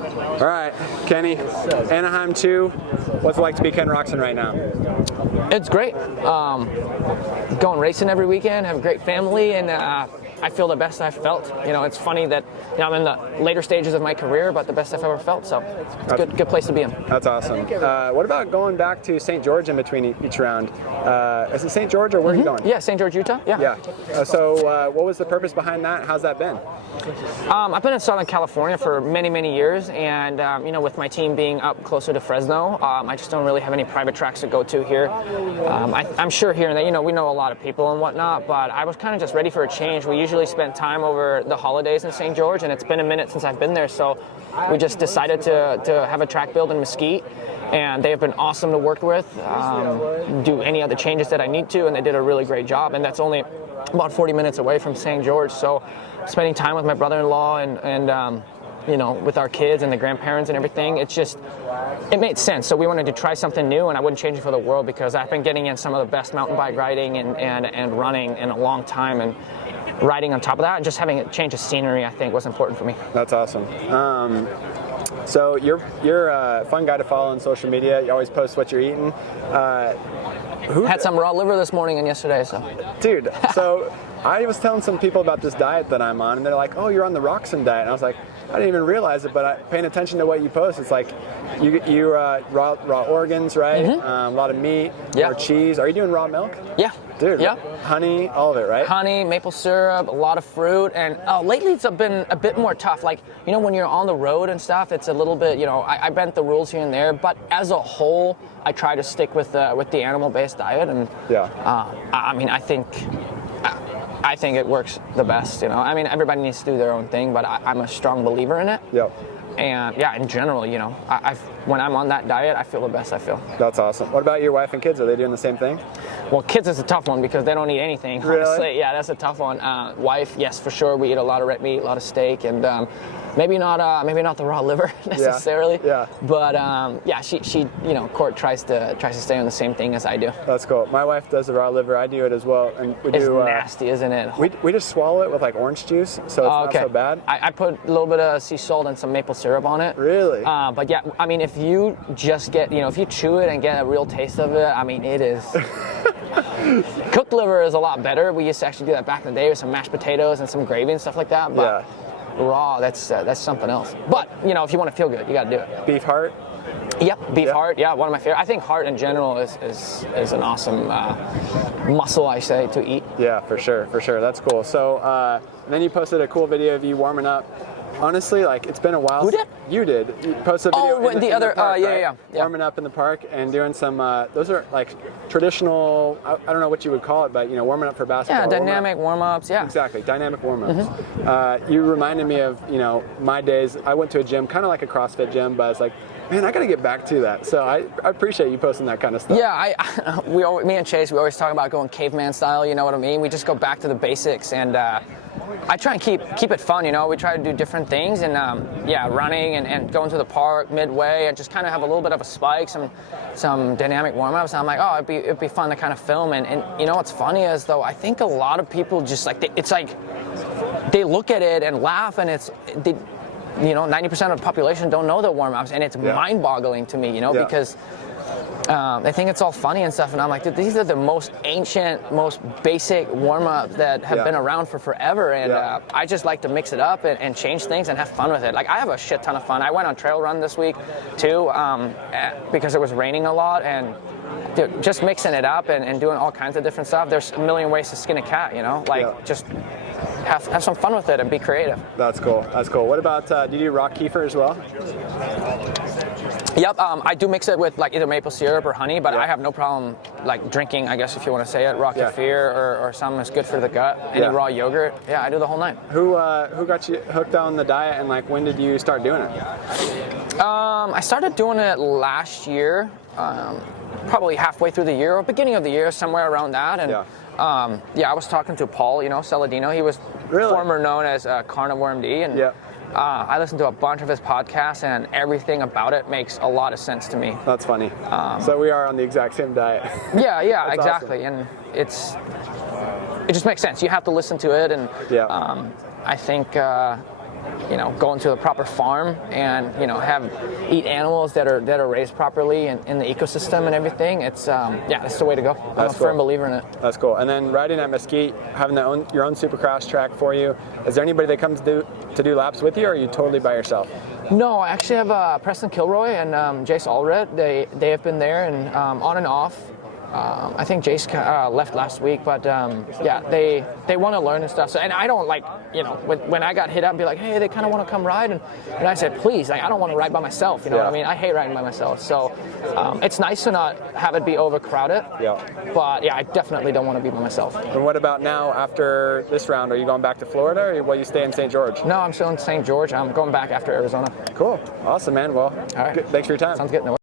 All right, Kenny, Anaheim 2. What's it like to be Ken Roczen right now? It's great. Going racing every weekend, have a great family, and I feel the best I've felt. You know, it's funny that I'm in the later stages of my career, but the best I've ever felt. So it's a good place to be in. That's awesome. What about going back to St. George in between each round? Is it St. George or where are you going? Yeah, St. George, Utah. Yeah. So what was the purpose behind that? How's that been? I've been in Southern California for many years, and you know, with my team being up closer to Fresno, I just don't really have any private tracks to go to here. I'm sure here and there, you know, we know a lot of people and whatnot, but I was kind of just ready for a change. We usually spend time over the holidays in St. George, and it's been a minute since I've been there, so we just decided to have a track build in Mesquite, and they have been awesome to work with, do any other changes that I need to, and they did a really great job, and that's only about 40 minutes away from St. George, so spending time with my brother-in-law and you know, with our kids and the grandparents and everything, it made sense. So we wanted to try something new, and I wouldn't change it for the world because I've been getting in some of the best mountain bike riding and running in a long time, and riding on top of that and just having a change of scenery, I think, was important for me. That's awesome. So you're a fun guy to follow on social media. You always post what you're eating. Had some raw liver this morning and yesterday, so. Dude, so I was telling some people about this diet that I'm on, and they're like, "Oh, you're on the Roczen diet." And I was like, I didn't even realize it, but paying attention to what you post, it's like you raw organs, right? A lot of meat, more cheese. Are you doing raw milk? Yeah. Dude, honey, all of it, right? Honey, maple syrup, a lot of fruit, and lately it's been a bit more tough. Like, you know, when you're on the road and stuff, it's a little bit, you know, I bent the rules here and there, but as a whole, I try to stick with the animal-based diet, and I mean, I think it works the best, you know. I mean, everybody needs to do their own thing, but I'm a strong believer in it. Yep. And yeah, in general, you know, when I'm on that diet, I feel the best I feel. That's awesome. What about your wife and kids? Are they doing the same thing? Well, kids is a tough one because they don't eat anything. Really? Honestly. Yeah, that's a tough one. Wife, yes, for sure. We eat a lot of red meat, a lot of steak, and maybe not the raw liver necessarily. Yeah. But yeah, she you know, Court tries to stay on the same thing as I do. That's cool. My wife does the raw liver. I do it as well, and it's nasty, isn't it? We just swallow it with like orange juice, so it's not so bad. I put a little bit of sea salt and some maple syrup on it. Really? But yeah, I mean, if you just get, you know, if you chew it and get a real taste of it, I mean, it is. Cooked liver is a lot better. We used to actually do that back in the day with some mashed potatoes and some gravy and stuff like that. But raw, that's something else. But you know, if you want to feel good, you got to do it. Beef heart. Yep, beef heart. Yeah, one of my favorite. I think heart in general is an awesome muscle, I say, to eat. Yeah, for sure. That's cool. So and then you posted a cool video of you warming up. Honestly, like, it's been a while. Who did? You did. You posted a video in the park, yeah. Warming up in the park and doing some, those are like traditional, I don't know what you would call it, but, you know, warming up for basketball. Yeah, dynamic warm-ups, yeah. Exactly, dynamic warm-ups. You reminded me of, you know, my days. I went to a gym, kind of like a CrossFit gym, but I was like, man, I got to get back to that. So I appreciate you posting that kind of stuff. Yeah, me and Chase, we always talk about going caveman style, you know what I mean? We just go back to the basics, and I try and keep it fun, you know. We try to do different things, and running and going to the park midway and just kind of have a little bit of a spike, some dynamic warm-ups. And I'm like, oh, it'd be fun to kind of film. And you know what's funny is, though, I think a lot of people just like, it's like they look at it and laugh, and you know, 90% of the population don't know the warm-ups, and it's mind-boggling to me, you know, because they think it's all funny and stuff, and I'm like, dude, these are the most ancient, most basic warm-ups that have been around for forever, and I just like to mix it up and change things and have fun with it. Like, I have a shit ton of fun. I went on trail run this week, too, because it was raining a lot, and dude, just mixing it up and doing all kinds of different stuff. There's a million ways to skin a cat, you know? Like, just have some fun with it and be creative. That's cool. What about, do you do rock kefir as well? Yep, I do mix it with like either maple syrup or honey, but I have no problem like drinking, I guess if you want to say it, raw kefir or something that's good for the gut. Any raw yogurt. Yeah, I do the whole nine. Who got you hooked on the diet, and like when did you start doing it? I started doing it last year, probably halfway through the year or beginning of the year, somewhere around that. And I was talking to Paul, you know, Saladino. He was former known as Carnivore MD, and I listened to a bunch of his podcasts, and everything about it makes a lot of sense to me. That's funny. So we are on the exact same diet. Yeah, exactly. Awesome. And it just makes sense. You have to listen to it, and I think go into the proper farm and eat animals that are raised properly in the ecosystem and everything. It's that's the way to go. I'm a firm believer in it. That's cool. And then riding at Mesquite, having your own Supercross track for you. Is there anybody that comes to do laps with you, or are you totally by yourself? No, I actually have Preston Kilroy and Jace Allred. They have been there and on and off. I think Jace left last week, but they want to learn and stuff. So, and I don't when I got hit up and be like, hey, they kind of want to come ride, and I said, please, I don't want to ride by myself. You know what I mean? I hate riding by myself. So it's nice to not have it be overcrowded. Yeah. But I definitely don't want to be by myself. And what about now after this round? Are you going back to Florida, or will you stay in St. George? No, I'm still in St. George. I'm going back after Arizona. Cool. Awesome, man. Well, all right. Thanks for your time. Sounds good. No